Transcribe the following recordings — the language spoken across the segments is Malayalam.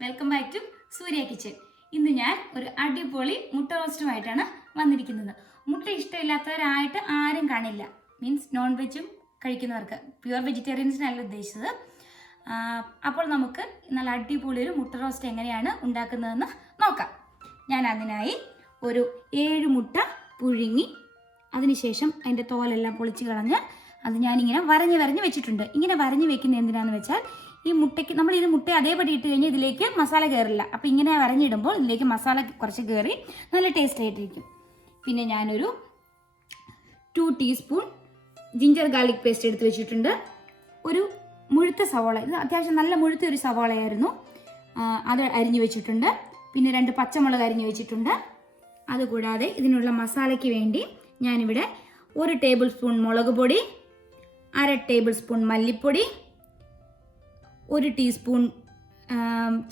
Welcome back to Surya kitchen. ഇന്ന് ഞാൻ ഒരു അടിപൊളി മുട്ട റോസ്റ്റുമായിട്ടാണ് വന്നിരിക്കുന്നത്. മുട്ട ഇഷ്ടമില്ലാത്തവരായിട്ട് ആരും കാണില്ല. മീൻസ് നോൺ വെജും കഴിക്കുന്നവർക്ക്, പ്യുവർ വെജിറ്റേറിയൻസിനല്ല ഉദ്ദേശിച്ചത്. അപ്പോൾ നമുക്ക് നല്ല അടിപൊളി ഒരു മുട്ട റോസ്റ്റ് എങ്ങനെയാണ് ഉണ്ടാക്കുന്നതെന്ന് നോക്കാം. ഞാൻ അതിനായി ഒരു 7 മുട്ട പുഴുങ്ങി അതിനുശേഷം അതിൻ്റെ തോലെല്ലാം പൊളിച്ച് കളഞ്ഞ് അത് ഞാനിങ്ങനെ വരഞ്ഞ് വെച്ചിട്ടുണ്ട്. ഇങ്ങനെ വരഞ്ഞ് വെക്കുന്നത് എന്തിനാന്ന് വെച്ചാൽ ഈ മുട്ടയ്ക്ക് നമ്മളിത് മുട്ട അതേപടി ഇട്ട് കഴിഞ്ഞാൽ ഇതിലേക്ക് മസാല കയറില്ല. അപ്പോൾ ഇങ്ങനെ വരഞ്ഞിടുമ്പോൾ ഇതിലേക്ക് മസാല കുറച്ച് കയറി നല്ല ടേസ്റ്റ് ആയിട്ടിരിക്കും. പിന്നെ ഞാനൊരു 2 ടീസ്പൂൺ ജിഞ്ചർ ഗാർലിക് പേസ്റ്റ് എടുത്ത് വെച്ചിട്ടുണ്ട്. ഒരു മുഴുത്ത സവാള, ഇത് അത്യാവശ്യം നല്ല മുഴുത്ത ഒരു സവാളയായിരുന്നു, അത് അരിഞ്ഞു വെച്ചിട്ടുണ്ട്. പിന്നെ 2 പച്ചമുളക് അരിഞ്ഞു വെച്ചിട്ടുണ്ട്. അതുകൂടാതെ ഇതിനുള്ള മസാലയ്ക്ക് വേണ്ടി ഞാനിവിടെ 1 ടേബിൾ സ്പൂൺ മുളക് പൊടി, 1/2 ടേബിൾ സ്പൂൺ മല്ലിപ്പൊടി, 1 teaspoon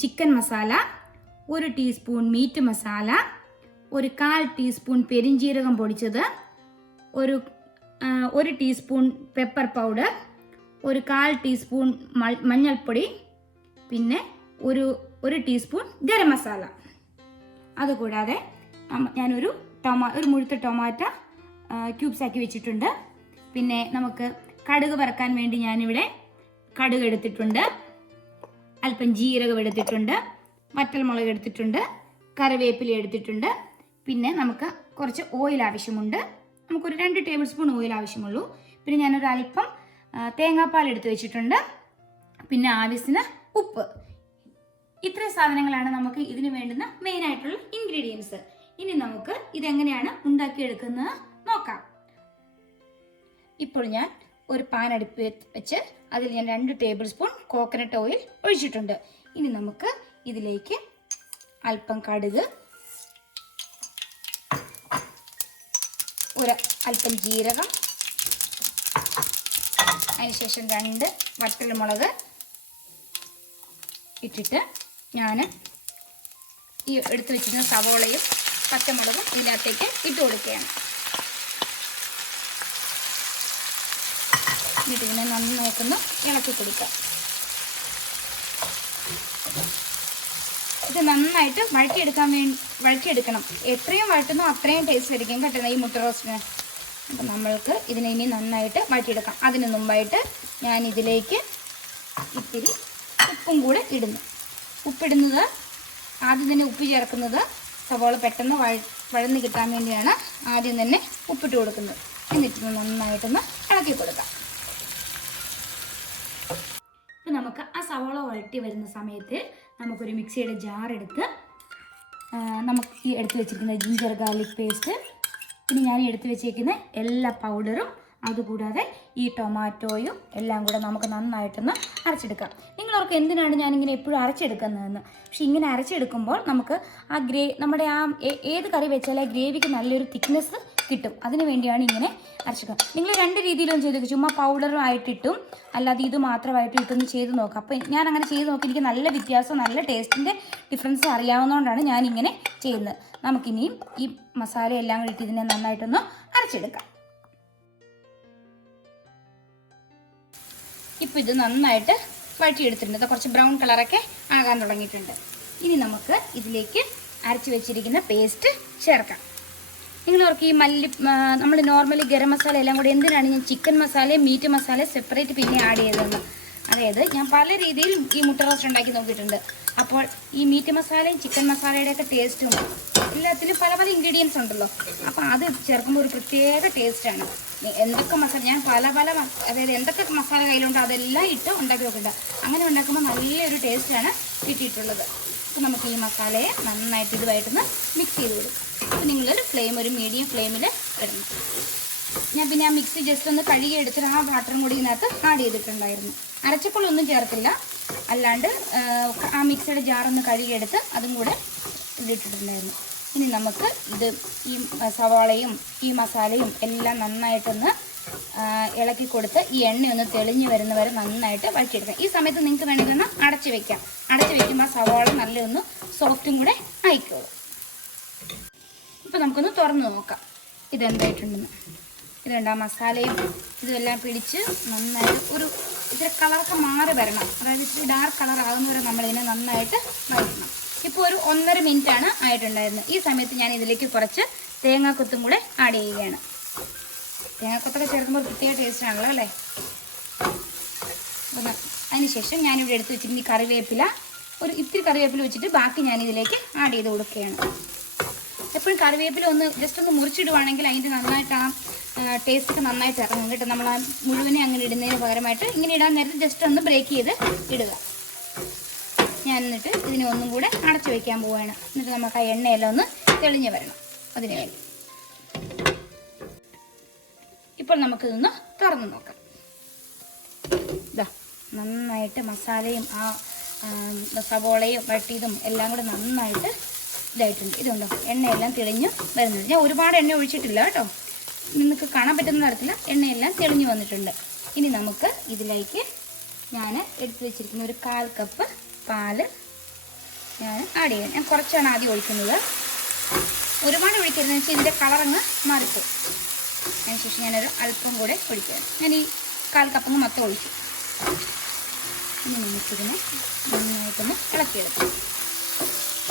chicken masala, 1 teaspoon meet masala, 1/4 teaspoon പെരിഞ്ജീരകം പൊടിച്ചത്, 1 ടീസ്പൂൺ പെപ്പർ പൗഡർ, 1/4 ടീസ്പൂൺ മഞ്ഞൾപ്പൊടി, പിന്നെ 1 ടീസ്പൂൺ ഗരം മസാല. അതുകൂടാതെ ഞാനൊരു മുഴുത്ത ടൊമാറ്റോ ക്യൂബ്സ് ആക്കി വെച്ചിട്ടുണ്ട്. പിന്നെ നമുക്ക് കടുക് വറക്കാൻ വേണ്ടി ഞാനിവിടെ കടുക് എടുത്തിട്ടുണ്ട്, അല്പം ജീരകം എടുത്തിട്ടുണ്ട്, വറ്റൽമുളക് എടുത്തിട്ടുണ്ട്, കറിവേപ്പില എടുത്തിട്ടുണ്ട്. പിന്നെ നമുക്ക് കുറച്ച് ഓയിൽ ആവശ്യമുണ്ട്. നമുക്കൊരു 2 ടേബിൾ സ്പൂൺ ഓയിൽ ആവശ്യമുള്ളൂ. പിന്നെ ഞാനൊരു അല്പം തേങ്ങാപ്പാൽ എടുത്ത് വെച്ചിട്ടുണ്ട്. പിന്നെ ആവശ്യത്തിന് ഉപ്പ്. ഇത്രയും സാധനങ്ങളാണ് നമുക്ക് ഇതിന് വേണ്ടുന്ന മെയിനായിട്ടുള്ള ഇൻഗ്രീഡിയൻസ്. ഇനി നമുക്ക് ഇതെങ്ങനെയാണ് ഉണ്ടാക്കിയെടുക്കുന്നത് നോക്കാം. ഇപ്പോൾ ഞാൻ ഒരു പാൻ അടുപ്പ് വെച്ച് അതിൽ ഞാൻ 2 ടേബിൾ സ്പൂൺ കോക്കനട്ട് ഓയിൽ ഒഴിച്ചിട്ടുണ്ട്. ഇനി നമുക്ക് ഇതിലേക്ക് അല്പം കടുക്, അല്പം ജീരകം, അതിനുശേഷം 2 വറ്റൽമുളക് ഇട്ടിട്ട് ഞാൻ ഈ എടുത്തു വെച്ചിരുന്ന സവോളയും പച്ചമുളകും ഇതിനകത്തേക്ക് ഇട്ട് കൊടുക്കുകയാണ്. എന്നിട്ട് ഇതിനെ നന്നായിട്ടൊന്ന് ഇളക്കി കൊടുക്കുക. ഇത് നന്നായിട്ട് വഴറ്റിയെടുക്കണം. എത്രയും വഴറ്റുന്നോ അത്രയും ടേസ്റ്റ് ആയിരിക്കും കേട്ടോ ഈ മുട്ട റോസ്റ്റിന്. അപ്പം നമ്മൾക്ക് ഇതിനെ ഇനി നന്നായിട്ട് വഴറ്റിയെടുക്കാം. അതിന് മുമ്പായിട്ട് ഞാൻ ഇതിലേക്ക് ഇത്തിരി ഉപ്പും കൂടെ ഇടുന്നു. ഉപ്പിടുന്നത് ആദ്യം തന്നെ ഉപ്പ് ചേർക്കുന്നത് സവാള പെട്ടെന്ന് വഴന്ന് കിട്ടാൻ വേണ്ടിയാണ് ആദ്യം തന്നെ ഉപ്പിട്ട് കൊടുക്കുന്നത്. എന്നിട്ട് നന്നായിട്ടൊന്ന് ഇളക്കി കൊടുക്കാം. ഇപ്പം നമുക്ക് ആ സവാള വഴറ്റി വരുന്ന സമയത്ത് നമുക്കൊരു മിക്സിയുടെ ജാർ എടുത്ത് നമുക്ക് ഈ എടുത്ത് വെച്ചിരിക്കുന്ന ജിഞ്ചർ ഗാർലിക് പേസ്റ്റ്, പിന്നെ ഞാൻ എടുത്ത് വെച്ചേക്കുന്ന എല്ലാ പൗഡറും, അതുകൂടാതെ ഈ ടൊമാറ്റോയും എല്ലാം കൂടെ നമുക്ക് നന്നായിട്ടൊന്ന് അരച്ചെടുക്കാം. നിങ്ങളവർക്ക് എന്തിനാണ് ഞാനിങ്ങനെ എപ്പോഴും അരച്ചെടുക്കുന്നതെന്ന്. പക്ഷെ ഇങ്ങനെ അരച്ചെടുക്കുമ്പോൾ നമുക്ക് ആ നമ്മുടെ ഏത് കറി വെച്ചാലും ആ ഗ്രേവിക്ക് നല്ലൊരു തിക്നെസ് കിട്ടും. അതിന് വേണ്ടിയാണ് ഇങ്ങനെ അരച്ചെടുക്കുക. നിങ്ങൾ 2 രീതിയിലും ചെയ്ത് നോക്കുക. ചുമ്മാ പൗഡറും ആയിട്ടിട്ടും അല്ലാതെ ഇത് മാത്രമായിട്ട് ഇട്ടൊന്ന് ചെയ്ത് നോക്കാം. അപ്പോൾ ഞാൻ അങ്ങനെ ചെയ്ത് നോക്കി, എനിക്ക് നല്ല വ്യത്യാസം, നല്ല ടേസ്റ്റിൻ്റെ ഡിഫറൻസ് അറിയാവുന്നതുകൊണ്ടാണ് ഞാനിങ്ങനെ ചെയ്യുന്നത്. നമുക്കിനിയും ഈ മസാല എല്ലാം കൂടി ഇട്ട് ഇതിനെ നന്നായിട്ടൊന്ന് അരച്ചെടുക്കാം. ഇപ്പോൾ ഇത് നന്നായിട്ട് വഴറ്റിയെടുത്തിട്ടുണ്ട്. കുറച്ച് ബ്രൗൺ കളറൊക്കെ ആകാൻ തുടങ്ങിയിട്ടുണ്ട്. ഇനി നമുക്ക് ഇതിലേക്ക് അരച്ച് വെച്ചിരിക്കുന്ന പേസ്റ്റ് ചേർക്കാം. നിങ്ങളവർക്ക് ഈ നമ്മൾ നോർമലി ഗരം മസാല എല്ലാം കൂടി എന്തിനാണ് ഞാൻ ചിക്കൻ മസാലയും മീറ്റ് മസാലയും സെപ്പറേറ്റ് പിന്നെ ആഡ് ചെയ്തതെന്ന്. അതായത് ഞാൻ പല രീതിയിൽ ഈ മുട്ട റോസ്റ്റ് ഉണ്ടാക്കി നോക്കിയിട്ടുണ്ട്. അപ്പോൾ ഈ മീറ്റ് മസാലയും ചിക്കൻ മസാലയുടെയൊക്കെ ടേസ്റ്റും എല്ലാത്തിലും പല ഇൻഗ്രീഡിയൻസ് ഉണ്ടല്ലോ. അപ്പോൾ അത് ചേർക്കുമ്പോൾ ഒരു പ്രത്യേക ടേസ്റ്റാണ്. എന്തൊക്കെ മസാല ഞാൻ അതായത് എന്തൊക്കെ മസാല കയ്യിലുണ്ടോ അതെല്ലാം ഇട്ട് ഉണ്ടാക്കി നോക്കില്ല. അങ്ങനെ ഉണ്ടാക്കുമ്പോൾ നല്ലൊരു ടേസ്റ്റാണ് കിട്ടിയിട്ടുള്ളത്. അപ്പോൾ നമുക്ക് ഈ മസാലയെ നന്നായിട്ട് ഇതുമായിട്ടൊന്ന് മിക്സ് ചെയ്ത് കൊടുക്കാം. അപ്പോൾ നിങ്ങളൊരു മീഡിയം ഫ്ലെയിമിൽ ഇടണം. ഞാൻ പിന്നെ ആ മിക്സി ജസ്റ്റ് ഒന്ന് കഴുകി എടുത്തിട്ട് ആ വാട്ടറും കൂടി ഇതിനകത്ത് ആഡ് ചെയ്തിട്ടുണ്ടായിരുന്നു. അരച്ചപ്പോഴൊന്നും ചേർത്തില്ല, അല്ലാണ്ട് ആ മിക്സിയുടെ ജാറൊന്ന് കഴുകിയെടുത്ത് അതും കൂടെ ഇട്ടിട്ടുണ്ടായിരുന്നു. ഇനി നമുക്ക് ഈ സവാളയും ഈ മസാലയും എല്ലാം നന്നായിട്ടൊന്ന് ഇളക്കി കൊടുത്ത് ഈ എണ്ണയൊന്ന് തെളിഞ്ഞ് വരുന്നവരെ നന്നായിട്ട് വഴറ്റിയെടുക്കാം. ഈ സമയത്ത് നിങ്ങൾക്ക് വേണമെങ്കിൽ ഒന്ന് അടച്ച് വെക്കാം. അടച്ച് വെക്കുമ്പോൾ സവാള നല്ലൊന്ന് സോഫ്റ്റും കൂടെ ആയിക്കോളും. ഇപ്പോൾ നമുക്കൊന്ന് തുറന്ന് നോക്കാം ഇതെന്തായിട്ടുണ്ടെന്ന്. ഇതുണ്ട്, ആ മസാലയും ഇതെല്ലാം പിടിച്ച് നന്നായിട്ട് ഒരു ഇച്ചിരി കളറൊക്കെ മാറി വരണം. അതായത് ഇച്ചിരി ഡാർക്ക് കളർ ആകുന്നവരെ നമ്മളിതിനെ നന്നായിട്ട് വഴറ്റണം. ഇപ്പോൾ ഒരു 1.5 മിനിറ്റാണ് ആയിട്ടുണ്ടായിരുന്നത്. ഈ സമയത്ത് ഞാൻ ഇതിലേക്ക് കുറച്ച് തേങ്ങാക്കൊത്തും കൂടെ ആഡ് ചെയ്യുകയാണ്. തേങ്ങാക്കൊത്തൊക്കെ ചേർക്കുമ്പോൾ പ്രത്യേക ടേസ്റ്റ് ആണല്ലോ അല്ലേ. ഒന്ന് അതിനുശേഷം ഞാനിവിടെ എടുത്ത് വെച്ചിട്ട് ഈ കറിവേപ്പില ഒരു ഇത്തിരി കറിവേപ്പില വെച്ചിട്ട് ബാക്കി ഞാനിതിലേക്ക് ആഡ് ചെയ്ത് കൊടുക്കുകയാണ്. എപ്പോഴും കറിവേപ്പില ഒന്ന് ജസ്റ്റ് ഒന്ന് മുറിച്ചിടുവാണെങ്കിൽ അതിൻ്റെ നന്നായിട്ട് ആ ടേസ്റ്റൊക്കെ നന്നായിട്ട് ഇറങ്ങും കേട്ടോ. നമ്മൾ ആ മുഴുവനെ അങ്ങനെ ഇടുന്നതിന് പകരമായിട്ട് ഇങ്ങനെ ഇടാൻ നേരത്തെ ജസ്റ്റ് ഒന്ന് ബ്രേക്ക് ചെയ്ത് ഇടുക. ഞാൻ എന്നിട്ട് ഇതിനെ ഒന്നും കൂടെ അടച്ചു വയ്ക്കാൻ പോവുകയാണ്. എന്നിട്ട് നമുക്ക് ആ എണ്ണയെല്ലാം ഒന്ന് തെളിഞ്ഞ് വരണം അതിന് വേണ്ടി. ഇപ്പോൾ നമുക്കിതൊന്ന് തുറന്ന് നോക്കാം. ഇതാ നന്നായിട്ട് മസാലയും ആ സവോളയും വഴറ്റിയതും എല്ലാം കൂടെ നന്നായിട്ട് ഇതായിട്ടുണ്ട്. ഇതുണ്ടോ, എണ്ണയെല്ലാം തെളിഞ്ഞ് വരുന്നുണ്ട്. ഞാൻ ഒരുപാട് എണ്ണ ഒഴിച്ചിട്ടില്ല കേട്ടോ. നിങ്ങൾക്ക് കാണാൻ പറ്റുന്ന തരത്തിൽ എണ്ണയെല്ലാം തെളിഞ്ഞ് വന്നിട്ടുണ്ട്. ഇനി നമുക്ക് ഇതിലേക്ക് ഞാൻ എടുത്തു വെച്ചിരിക്കുന്ന ഒരു 1/4 കപ്പ് പാല് ഞാൻ ആഡ് ചെയ്യാം. ഞാൻ കുറച്ചാണ് ആദ്യം ഒഴിക്കുന്നത്. ഒരുപാട് ഒഴിക്കരുതെന്ന് വെച്ചാൽ ഇതിൻ്റെ കളറങ്ങ് മാറിപ്പോകും. അതിനുശേഷം ഞാനൊരു അല്പം കൂടെ ഒഴിക്കുകയാണ്. ഞാൻ ഈ 1/4 കപ്പങ്ങ് മൊത്തം ഒഴിച്ചു. ഇനി നമുക്കിതിനെ നന്നായിട്ടൊന്ന് ഇളക്കിയെടുക്കാം.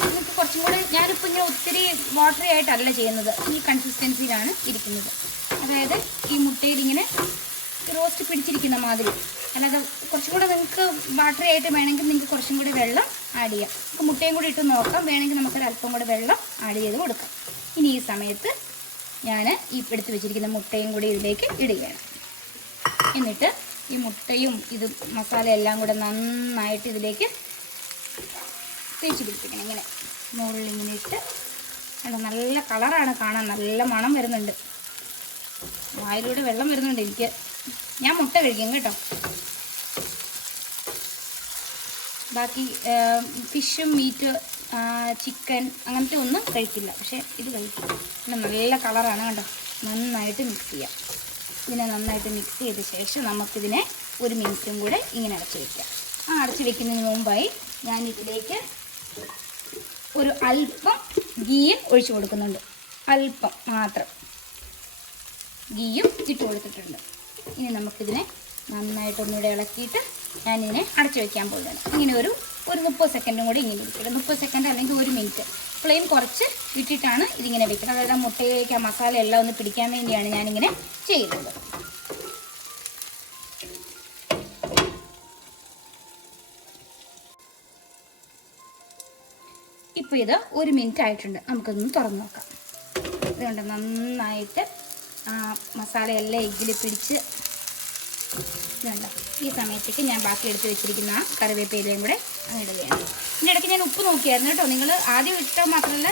നമുക്ക് കുറച്ചും കൂടെ ഞാനിപ്പോൾ ഇങ്ങനെ ഒത്തിരി വാട്ടറി ആയിട്ടല്ല ചെയ്യുന്നത്, ഈ കൺസിസ്റ്റൻസിയിലാണ് ഇരിക്കുന്നത്. അതായത് ഈ മുട്ടയിൽ ഇങ്ങനെ റോസ്റ്റ് പിടിച്ചിരിക്കുന്ന മാതിരി. അല്ലാതെ കുറച്ചും കൂടെ നിങ്ങൾക്ക് വാട്ടറി ആയിട്ട് വേണമെങ്കിൽ നിങ്ങൾക്ക് കുറച്ചും കൂടി വെള്ളം ആഡ് ചെയ്യാം. നമുക്ക് മുട്ടയും കൂടി ഇട്ട് നോക്കാം. വേണമെങ്കിൽ നമുക്കൊരു അല്പം കൂടെ വെള്ളം ആഡ് ചെയ്ത് കൊടുക്കാം. ഇനി ഈ സമയത്ത് ഞാൻ ഈ എടുത്ത് വെച്ചിരിക്കുന്ന മുട്ടയും കൂടി ഇതിലേക്ക് ഇടുകയാണ്. എന്നിട്ട് ഈ മുട്ടയും ഇത് മസാല എല്ലാം കൂടെ നന്നായിട്ട് ഇതിലേക്ക് തേച്ച് പിടിപ്പിക്കണം. ഇങ്ങനെ മുകളിൽ ഇങ്ങനെ ഇട്ട് നല്ല കളറാണ് കാണാൻ, നല്ല മണം വരുന്നുണ്ട്. വായിലൂടെ വെള്ളം വരുന്നുണ്ട് എനിക്ക്. ഞാൻ മുട്ട കഴിക്കും കേട്ടോ. ബാക്കി ഫിഷും മീറ്റ് ചിക്കൻ അങ്ങനത്തെ ഒന്നും കഴിക്കില്ല, പക്ഷേ ഇത് കഴിക്കും. നല്ല കളറാണ് കണ്ടോ. നന്നായിട്ട് മിക്സ് ചെയ്യാം. ഇതിനെ നന്നായിട്ട് മിക്സ് ചെയ്ത ശേഷം നമുക്കിതിനെ 1 മിനിറ്റും കൂടെ ഇങ്ങനെ അടച്ച് വയ്ക്കാം. ആ അടച്ച് വയ്ക്കുന്നതിന് മുമ്പായി ഞാൻ ഇതിലേക്ക് ഒരു അല്പം ഗീയും ഒഴിച്ചു കൊടുക്കുന്നുണ്ട്. അല്പം മാത്രം ഗീയും ഇട്ട് കൊടുത്തിട്ടുണ്ട്. ഇനി നമുക്കിതിനെ നന്നായിട്ടൊന്നുകൂടെ ഇളക്കിയിട്ട് ഞാനിതിനെ അടച്ചു വയ്ക്കാൻ പോവുകയാണ്. ഇങ്ങനെ ഒരു 30 സെക്കൻഡും കൂടി ഇങ്ങനെ ഇരിക്കട്ടെ. 30 സെക്കൻഡ് അല്ലെങ്കിൽ 1 മിനിറ്റ് ഫ്ലെയിം കുറച്ച് ഇട്ടിട്ടാണ് ഇതിങ്ങനെ വെക്കുന്നത്. അതായത് മുട്ടയിലേക്ക് ആ മസാല എല്ലാം ഒന്ന് പിടിക്കാൻ വേണ്ടിയാണ് ഞാനിങ്ങനെ ചെയ്യുന്നത്. ഇപ്പോൾ ഇത് 1 മിനിറ്റ് ആയിട്ടുണ്ട്. നമുക്കൊന്ന് തുറന്ന് നോക്കാം. ഇതുകൊണ്ട് നന്നായിട്ട് മസാല എല്ലാം എഗ്ഗിൽ പിടിച്ച് ഇതുണ്ട്. ഈ സമയത്തേക്ക് ഞാൻ ബാക്കി എടുത്ത് വെച്ചിരിക്കുന്ന ആ കറിവേപ്പിലയും കൂടെ അങ്ങ് ഇടുകയാണ്. ഇതിൻ്റെ ഇടയ്ക്ക് ഞാൻ ഉപ്പ് നോക്കിയായിരുന്നു കേട്ടോ. നിങ്ങൾ ആദ്യം ഇട്ടാൽ മാത്രമല്ല,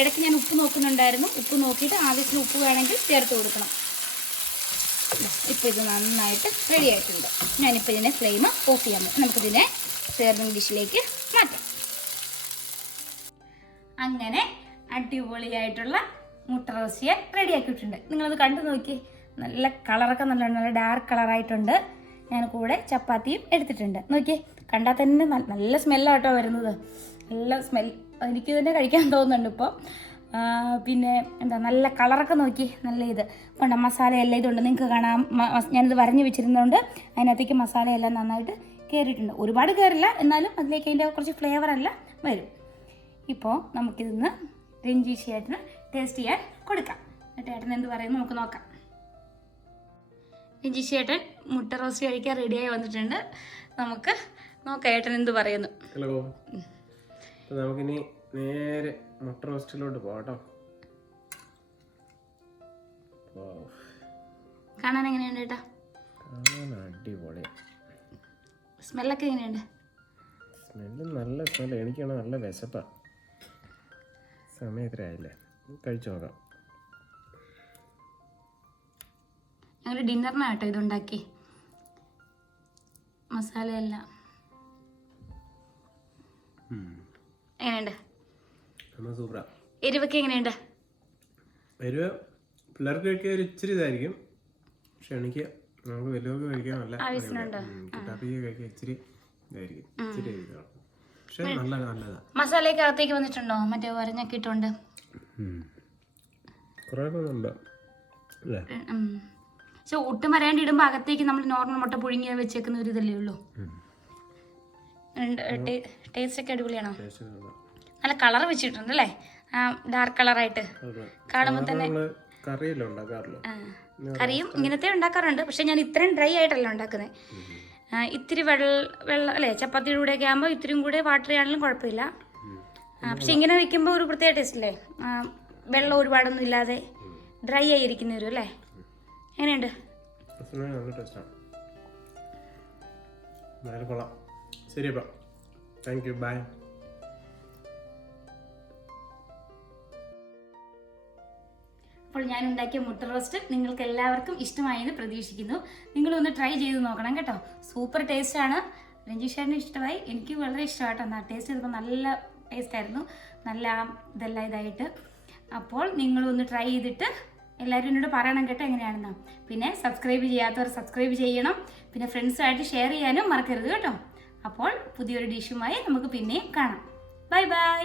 ഇടയ്ക്ക് ഞാൻ ഉപ്പ് നോക്കുന്നുണ്ടായിരുന്നു. ഉപ്പ് നോക്കിയിട്ട് ആവശ്യത്തിന് ഉപ്പ് വേണമെങ്കിൽ ചേർത്ത് കൊടുക്കണം. ഇപ്പോൾ ഇത് നന്നായിട്ട് റെഡി ആയിട്ടുണ്ട്. ഞാനിപ്പോൾ ഇതിനെ ഫ്ലെയിം ഓഫ് ചെയ്യാൻ പോകും. നമുക്കിതിനെ സെർവിങ് ഡിഷിലേക്ക് മാറ്റാം. അങ്ങനെ അടിപൊളിയായിട്ടുള്ള മുട്ട റോസ്റ്റ് റെഡി ആക്കിയിട്ടുണ്ട്. നിങ്ങളത് കണ്ടു നോക്കി. നല്ല കളറൊക്കെ നല്ല ഡാർക്ക് കളറായിട്ടുണ്ട്. ഞാൻ കൂടെ ചപ്പാത്തിയും എടുത്തിട്ടുണ്ട്. നോക്കിയേ, കണ്ടാൽ തന്നെ നല്ല സ്മെല്ലാട്ടോ വരുന്നത്. നല്ല സ്മെൽ എനിക്ക് തന്നെ കഴിക്കാൻ തോന്നുന്നുണ്ട് ഇപ്പോൾ. പിന്നെ എന്താ നല്ല കളറൊക്കെ നോക്കി. നല്ല ഇത് പണ്ട മസാലയെല്ലാം ഇതുണ്ട്. നിങ്ങൾക്ക് കാണാം, ഞാനിത് വരഞ്ഞു വെച്ചിരുന്നതുകൊണ്ട് അതിനകത്തേക്ക് മസാലയെല്ലാം നന്നായിട്ട് കയറിയിട്ടുണ്ട്. ഒരുപാട് കയറില്ല, എന്നാലും അതിലേക്ക് അതിൻ്റെ കുറച്ച് ഫ്ലേവറെല്ലാം വരും. ഇപ്പോൾ നമുക്കിതൊന്ന് രഞ്ജി ചേട്ടന് ടേസ്റ്റ് ചെയ്യാൻ കൊടുക്കാം. എന്നിട്ട് ഏട്ടൻ എന്ത് പറയുന്നു നമുക്ക് നോക്കാം. രഞ്ജി ചേട്ടൻ മുട്ട റോസ്റ്റ് കഴിക്കാൻ റെഡിയായി വന്നിട്ടുണ്ട്. നമുക്ക് നോക്കാം ഏട്ടൻ എന്ത് പറയുന്നു. ഹലോ, നമുക്കിനി നേരെ മുട്ട റോസ്റ്റിലോട്ട് പോകാം. കാണാൻ എങ്ങനെയുണ്ട് ഏട്ടാ? അടിപൊളി. സ്മെല്ലൊക്കെ എങ്ങനെയുണ്ട്? സ്മെല്ല് നല്ല സ്മെല്ല്. എനിക്കാണ് നല്ല വിശപ്പാ. സമയം എത്രയായില്ലേ, കഴിച്ചു നോക്കാം. ഞങ്ങൾ ഡിന്നറിനാണ് കേട്ടോ ഇതുണ്ടാക്കി. മസാലയെല്ലാം എങ്ങനെയുണ്ട്? സൂപ്പറാ. എരിവൊക്കെ എങ്ങനെയുണ്ട്? എരിവ് പിള്ളേർക്ക് കഴിക്കാൻ ഒരു ഇച്ചിരി ഇതായിരിക്കും. പക്ഷെ എനിക്ക് നമുക്ക് വലിയവർക്ക് കഴിക്കാൻ നല്ല ആവശ്യമുണ്ടോ? കിട്ടാപ്പിക്ക് കഴിക്കാൻ ഇച്ചിരി ഇതായിരിക്കും, ഇച്ചിരി ഇതാണ്. പക്ഷെ നല്ലതാ. മസാലയൊക്കെ അകത്തേക്ക് വന്നിട്ടുണ്ടോ? മറ്റേ വരഞ്ഞൊക്കെ ഇട്ടുണ്ട്. കുറേ ഉണ്ട് അല്ലേ? പക്ഷെ ഒട്ടും വരാണ്ട് ഇടുമ്പോൾ അകത്തേക്ക് നമ്മൾ നോർമൽ മുട്ട പുഴുങ്ങി വെച്ചേക്കുന്ന ഒരു ഇതല്ലേ ഉള്ളൂ. ടേസ്റ്റ് ഒക്കെ അടിപൊളിയാണോ? നല്ല കളർ വെച്ചിട്ടുണ്ട് അല്ലേ? ഡാർക്ക് കളറായിട്ട് കാണുമ്പോൾ തന്നെ. കറിയും ഇങ്ങനത്തെ ഉണ്ടാക്കാറുണ്ട്, പക്ഷെ ഞാൻ ഇത്രയും ഡ്രൈ ആയിട്ടല്ല ഉണ്ടാക്കുന്നത്. ഇത്തിരി വെള്ളം അല്ലേ, ചപ്പാത്തിയുടെ കൂടെയൊക്കെ ആകുമ്പോൾ ഇത്തിരിയും കൂടെ വാട്ടറി ആണെങ്കിലും കുഴപ്പമില്ല. പക്ഷെ ഇങ്ങനെ വെക്കുമ്പോൾ ഒരു പ്രത്യേക ടേസ്റ്റ് അല്ലേ? വെള്ളം ഒരുപാടൊന്നും ഇല്ലാതെ ഡ്രൈ ആയിരിക്കുന്ന വരും അല്ലേ? എങ്ങനെയുണ്ട്? ശരി, അപ്പം താങ്ക് യു, ബൈ. അപ്പോൾ ഞാൻ ഉണ്ടാക്കിയ മുട്ട റോസ്റ്റ് നിങ്ങൾക്ക് എല്ലാവർക്കും ഇഷ്ടമായെന്ന് പ്രതീക്ഷിക്കുന്നു. നിങ്ങളൊന്ന് ട്രൈ ചെയ്ത് നോക്കണം കേട്ടോ. സൂപ്പർ ടേസ്റ്റാണ്. രഞ്ജിഷേറിന് ഇഷ്ടമായി, എനിക്ക് വളരെ ഇഷ്ടമായിട്ടോ. ടേസ്റ്റ് ചെയ്തപ്പോൾ നല്ല ടേസ്റ്റായിരുന്നു, നല്ല ഇതെല്ലാം ഇതായിട്ട്. അപ്പോൾ നിങ്ങളൊന്ന് ട്രൈ ചെയ്തിട്ട് എല്ലാവരും എന്നോട് പറയണം കേട്ടോ എങ്ങനെയാണെന്ന്. പിന്നെ സബ്സ്ക്രൈബ് ചെയ്യാത്തവർ സബ്സ്ക്രൈബ് ചെയ്യണം. പിന്നെ ഫ്രണ്ട്സുമായിട്ട് ഷെയർ ചെയ്യാനും മറക്കരുത് കേട്ടോ. അപ്പോൾ പുതിയൊരു ഡിഷുമായി നമുക്ക് പിന്നെയും കാണാം. Bye bye.